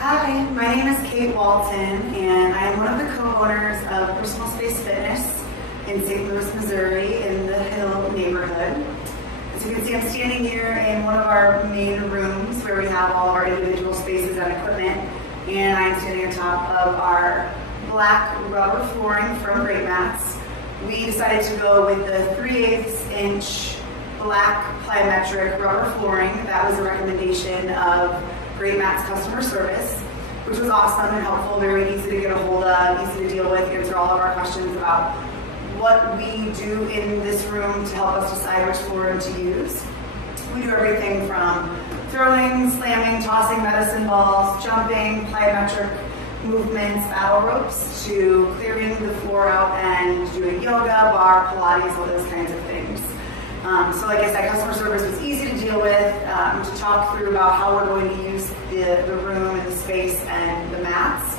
Hi, my name is Kate Walton, and I am one of the co-owners of Personal Space Fitness in St. Louis, Missouri, in the Hill neighborhood. As you can see, I'm standing here in one of our main rooms where we have all of our individual spaces and equipment, and I'm standing on top of our black rubber flooring from Greatmats. We decided to go with the 3/8 inch black plyometric rubber flooring. That was a recommendation of Greatmats customer service, which was awesome and helpful, very easy to get a hold of, easy to deal with, answer all of our questions about what we do in this room to help us decide which flooring to use. We do everything from throwing, slamming, tossing medicine balls, jumping, plyometric movements, battle ropes, to clearing the floor out and doing yoga, barre, pilates, all those kinds of things. So like I said, customer service was easy to deal with, to talk through about how we're going to use the room and the space and the mats.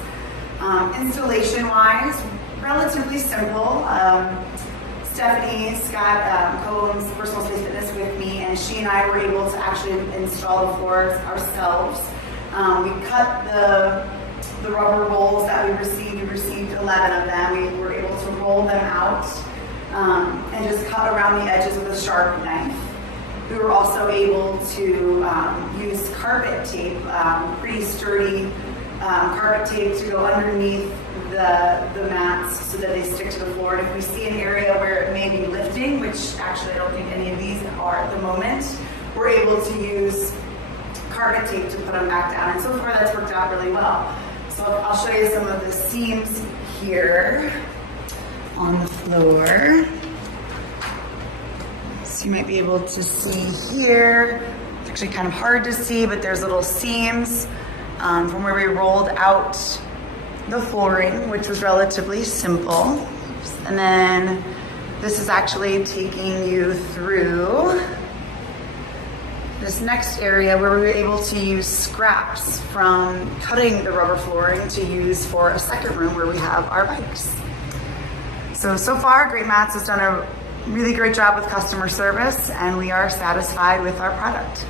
Installation-wise, relatively simple. Stephanie Scott co-owns Personal Space Fitness with me, and she and I were able to actually install the floors ourselves. We cut the rubber rolls that we received 11 of them. We were able to roll them out and just cut around the edges with a sharp knife. We were also able to use carpet tape, pretty sturdy carpet tape, to go underneath the mats so that they stick to the floor. And if we see an area where it may be lifting, which actually I don't think any of these are at the moment, we're able to use carpet tape to put them back down. And so far that's worked out really well. So I'll show you some of the seams here on the floor. So you might be able to see here. It's actually kind of hard to see, but there's little seams from where we rolled out the flooring, which was relatively simple. And then this is actually taking you through this next area where we were able to use scraps from cutting the rubber flooring to use for a second room where we have our bikes. So far, Greatmats has done a really great job with customer service, and we are satisfied with our product.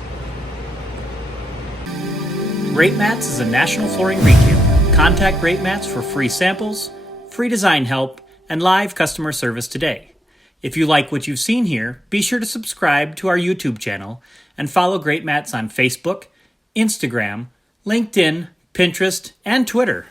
Greatmats is a national flooring retailer. Contact Greatmats for free samples, free design help, and live customer service today. If you like what you've seen here, be sure to subscribe to our YouTube channel and follow Greatmats on Facebook, Instagram, LinkedIn, Pinterest, and Twitter.